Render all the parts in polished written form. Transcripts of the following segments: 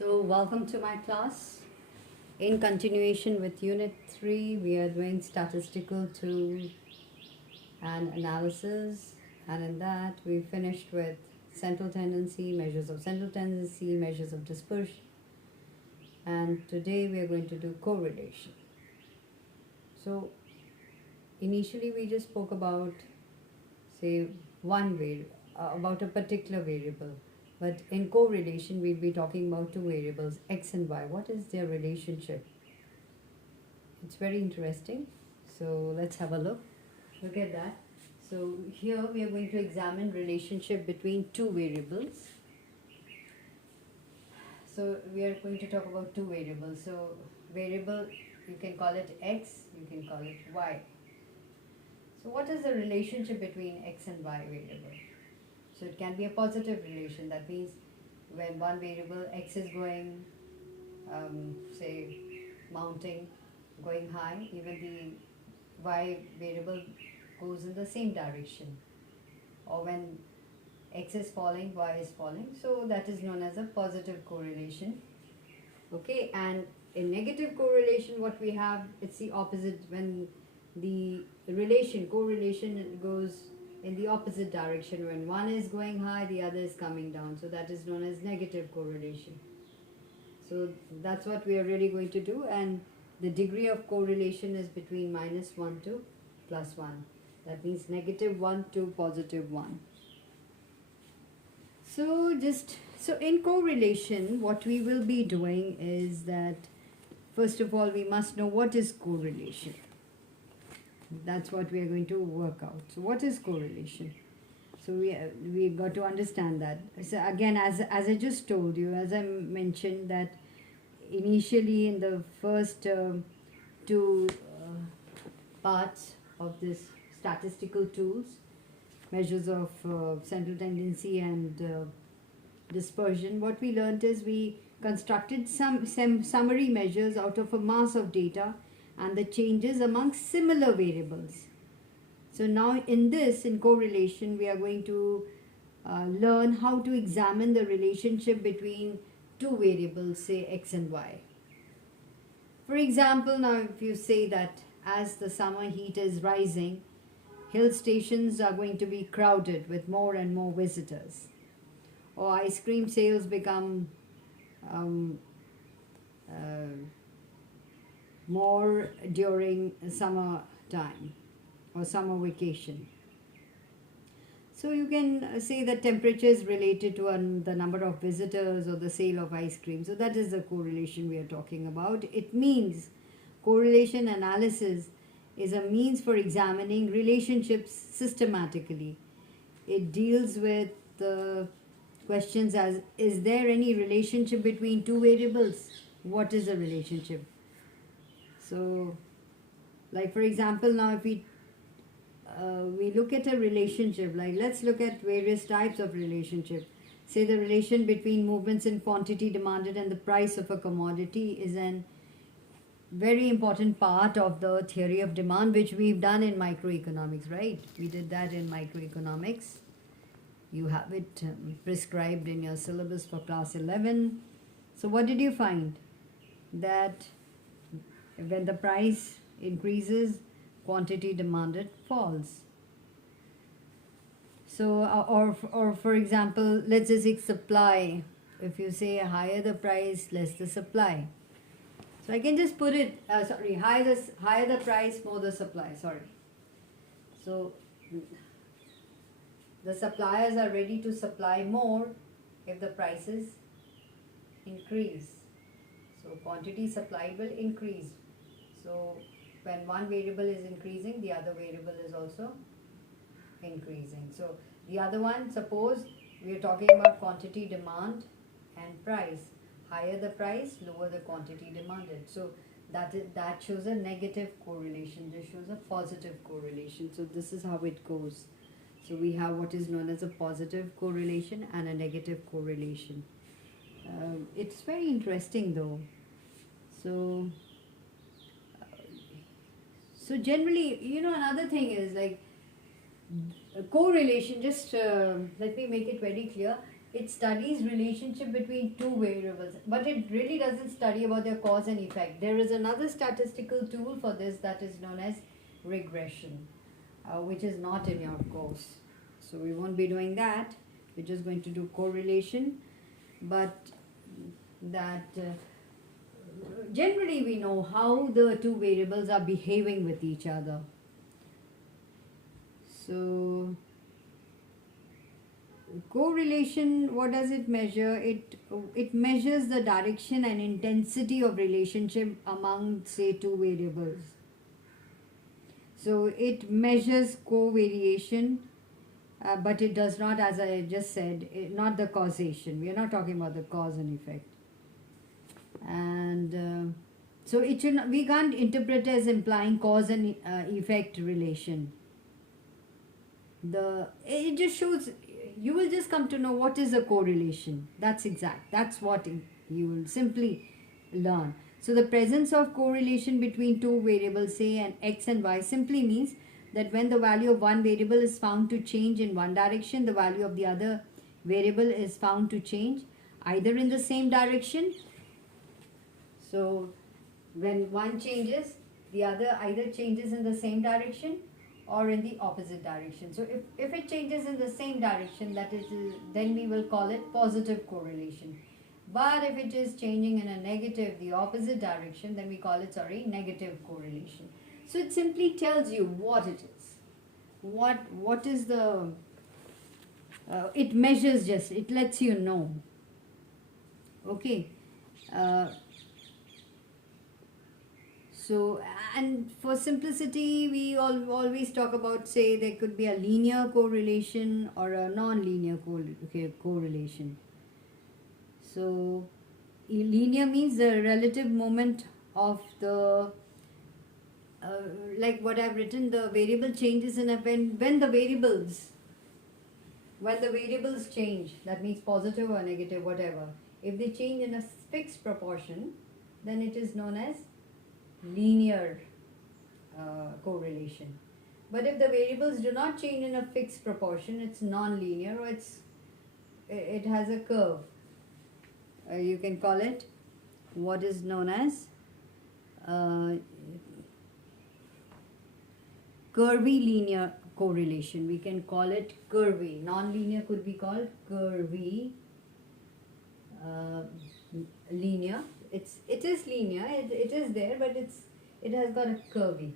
So, welcome to my class. In continuation with Unit 3, we are doing statistical tool and analysis, and in that, we finished with central tendency, measures of central tendency, measures of dispersion, and today we are going to do correlation. So, initially, we just spoke about, say, one variable, about a particular variable. But in correlation, we'll be talking about two variables, x and y. What is their relationship? It's very interesting. So let's have a look. Look at that. So here we are going to examine relationship between two variables. So we are going to talk about two variables. So variable, you can call it x, you can call it y. So what is the relationship between x and y variable? So it can be a positive relation. That means when one variable x is going, say, mounting, going high, even the y variable goes in the same direction. Or when x is falling, y is falling. So that is known as a positive correlation. Okay, and in negative correlation, what we have, it's the opposite. When the correlation goes in the opposite direction. When one is going high, the other is coming down. So that is known as negative correlation. So that's what we are really going to do, and the degree of correlation is between -1 to +1. That means -1 to +1. So in correlation, what we will be doing is that first of all we must know what is correlation. That's what we are going to work out. So what is correlation? So we got to understand that. So again, as I just told you, as I mentioned that initially in the first two parts of this statistical tools, measures of central tendency and dispersion, what we learned is we constructed some summary measures out of a mass of data and the changes among similar variables. So now in correlation, we are going to learn how to examine the relationship between two variables, say x and y. For example, now if you say that as the summer heat is rising, hill stations are going to be crowded with more and more visitors, or ice cream sales become more during summer time or summer vacation. So you can say that temperature is related to the number of visitors or the sale of ice cream. So that is the correlation we are talking about. It means correlation analysis is a means for examining relationships systematically. It deals with the questions as, is there any relationship between two variables? What is the relationship? So, like for example, now if we look at a relationship, like let's look at various types of relationship. Say the relation between movements in quantity demanded and the price of a commodity is an very important part of the theory of demand, which we've done in microeconomics, right? We did that in microeconomics. You have it prescribed in your syllabus for class 11. So what did you find? That when the price increases, quantity demanded falls. So, or for example, let's just take supply. If you say higher the price, less the supply. So I can just put it, higher the price, more the supply, sorry. So the suppliers are ready to supply more if the prices increase. So quantity supplied will increase. So when one variable is increasing, the other variable is also increasing. So the other one, suppose we are talking about quantity demand and price. Higher the price, lower the quantity demanded. So that shows a negative correlation. This shows a positive correlation. So this is how it goes. So we have what is known as a positive correlation and a negative correlation. It's very interesting though. So generally, another thing is like correlation, just let me make it very clear. It studies relationship between two variables, but it really doesn't study about their cause and effect. There is another statistical tool for this that is known as regression, which is not in your course. So we won't be doing that. We're just going to do correlation, but that generally we know how the two variables are behaving with each other. So correlation, what does it measure? It measures the direction and intensity of relationship among, say, two variables. So it measures covariation, but it does not, as I just said, not the causation. We are not talking about the cause and effect. And so it should not, we can't interpret as implying cause and effect relation. It just shows, you will just come to know what is a correlation. That's exact. That's what you will simply learn. So the presence of correlation between two variables, say an x and y, simply means that when the value of one variable is found to change in one direction, the value of the other variable is found to change either in the same direction. So when one changes, the other either changes in the same direction or in the opposite direction. So if it changes in the same direction, that is, then we will call it positive correlation. But if it is changing in a negative, the opposite direction, then we call it, negative correlation. So it simply tells you what it is. What is the, it measures just, it lets you know. Okay. So, and for simplicity, we always talk about, say, there could be a linear correlation or a non-linear correlation. So, linear means the relative moment of the, like what I've written, the variable changes in a, when the variables change, that means positive or negative, whatever. If they change in a fixed proportion, then it is known as linear correlation. But if the variables do not change in a fixed proportion, it's non-linear, or it has a curve. You can call it what is known as curvy linear correlation. We can call it curvy. Non-linear could be called curvy linear. It is linear. It is there, but it has got a curvy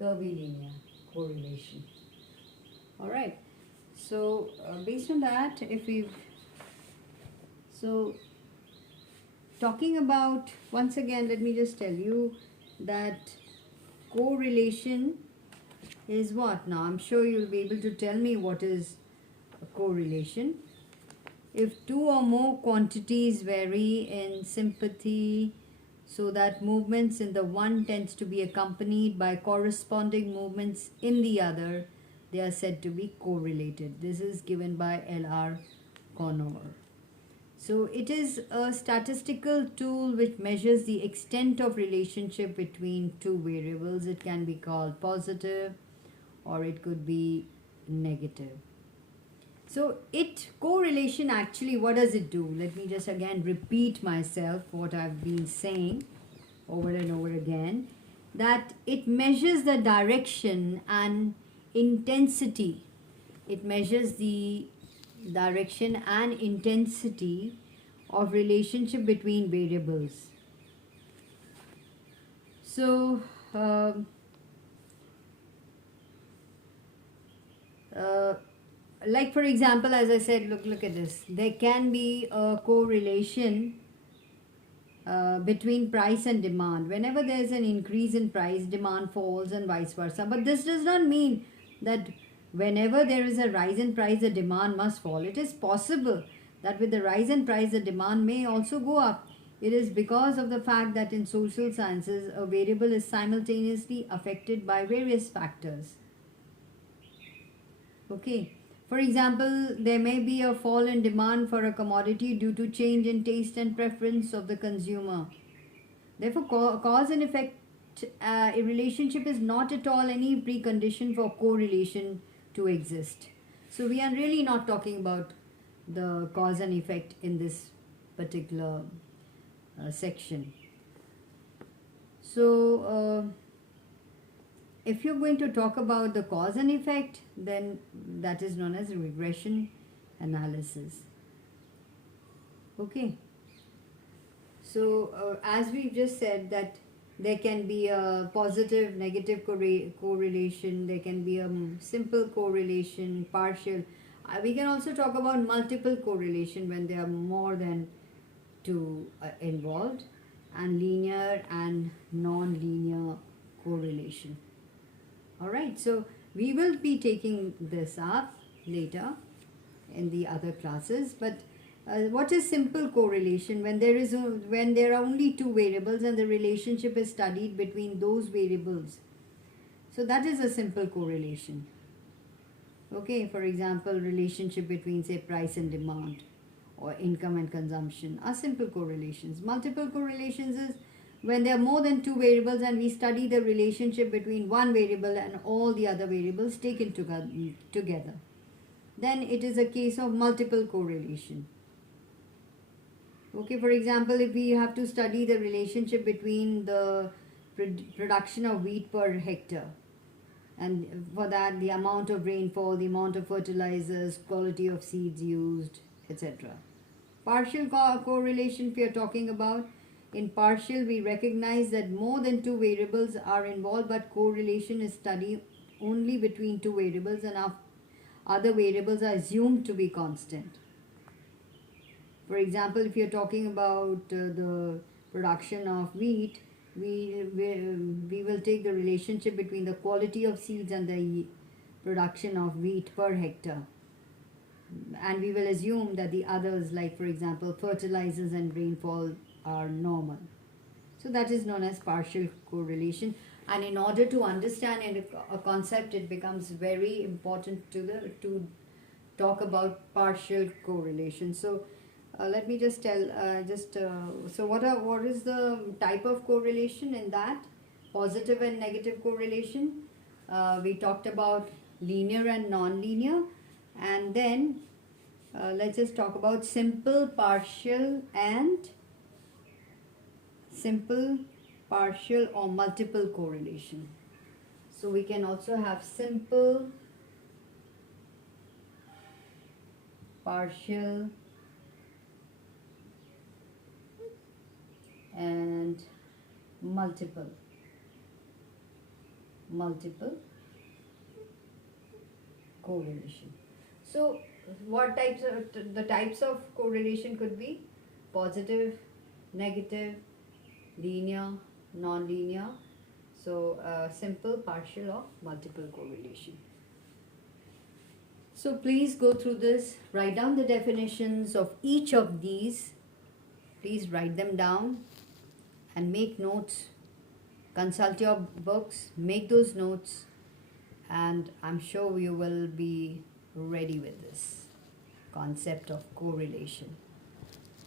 linear correlation. All right. So based on that, talking about, once again, let me just tell you that correlation is what? Now I'm sure you'll be able to tell me what is a correlation. If two or more quantities vary in sympathy so that movements in the one tends to be accompanied by corresponding movements in the other, they are said to be correlated. This is given by L.R. Connor. So it is a statistical tool which measures the extent of relationship between two variables. It can be called positive or it could be negative. So correlation actually, what does it do? Let me just again repeat myself what I've been saying over and over again. That it measures the direction and intensity. It measures the direction and intensity of relationship between variables. So like for example, as I said, look at this. There can be a correlation between price and demand. Whenever there is an increase in price, demand falls and vice versa. But this does not mean that whenever there is a rise in price, the demand must fall. It is possible that with the rise in price, the demand may also go up. It is because of the fact that in social sciences, a variable is simultaneously affected by various factors. Okay. For example, there may be a fall in demand for a commodity due to change in taste and preference of the consumer. Therefore, cause and effect a relationship is not at all any precondition for correlation to exist. So we are really not talking about the cause and effect in this particular section. So, if you're going to talk about the cause and effect, then that is known as regression analysis. Okay. So, as we've just said, that there can be a positive, negative correlation, there can be a simple correlation, partial. We can also talk about multiple correlation when there are more than two involved, and linear and non-linear correlation. Alright, so we will be taking this up later in the other classes, but what is simple correlation? When there are only two variables and the relationship is studied between those variables. So that is a simple correlation. Okay, for example, relationship between, say, price and demand or income and consumption are simple correlations. Multiple correlations is when there are more than two variables and we study the relationship between one variable and all the other variables taken together. Then it is a case of multiple correlation. Okay, for example, if we have to study the relationship between the production of wheat per hectare, and for that the amount of rainfall, the amount of fertilizers, quality of seeds used, etc. Partial correlation we are talking about. In partial, we recognize that more than two variables are involved, but correlation is studied only between two variables and other variables are assumed to be constant. For example, if you're talking about the production of wheat, we will take the relationship between the quality of seeds and the production of wheat per hectare. And we will assume that the others, like for example fertilizers and rainfall, are normal. So that is known as partial correlation. And in order to understand a concept, it becomes very important to talk about partial correlation. So let me just tell so what is the type of correlation in that? Positive and negative correlation. We talked about linear and non-linear, and then let's just talk about simple, partial, or multiple correlation. So we can also have simple, partial, and multiple correlation. So what types of correlation could be? Positive, negative, linear, non-linear. So simple, partial, or multiple correlation. So please go through this, write down the definitions of each of these. Please write them down and make notes. Consult your books, make those notes, and I'm sure you will be ready with this concept of correlation.